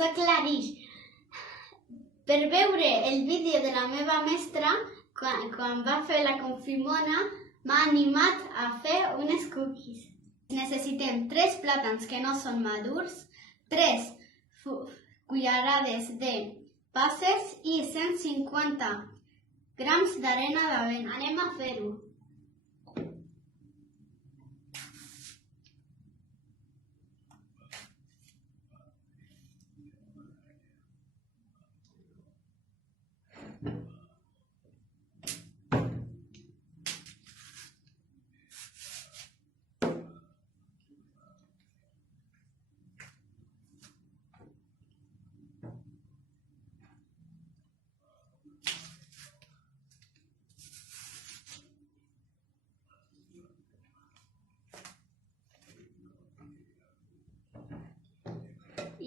soc l'Arish. Per veure el vídeo de la meva mestra, quan va fer la confimona, m'ha animat a fer unes cookies. Necessitem 3 plàtans que no són madurs, 3 cullerades de passes i 150 grams d'arena d'avena. Anem a fer-ho.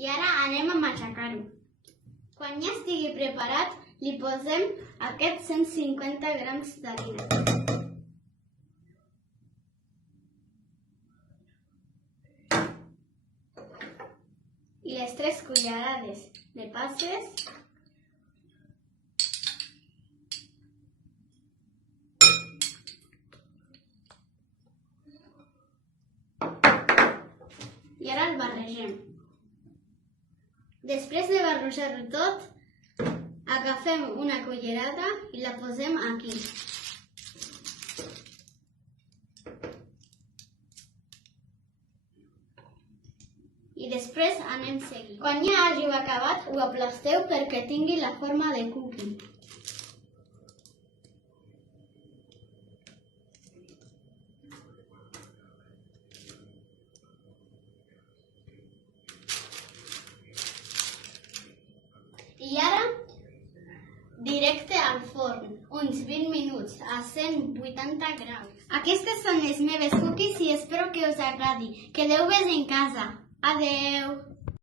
I ara anem a matxacar-ho. Quan ja estigui preparat, li posem aquests 150 grams d'harina. I les 3 cullerades de passes. I ara el barregem. Després de barrejar-ho tot, agafem una cullerada i la posem aquí. I després anem seguint. Quan ja hàgiu acabat, ho aplasteu perquè tingui la forma de cookie. I ara, directe al forn, uns 20 minuts, a 180 graus. Aquestes són les meves cookies i espero que us agradi. Quedeu-vos en casa. Adeu!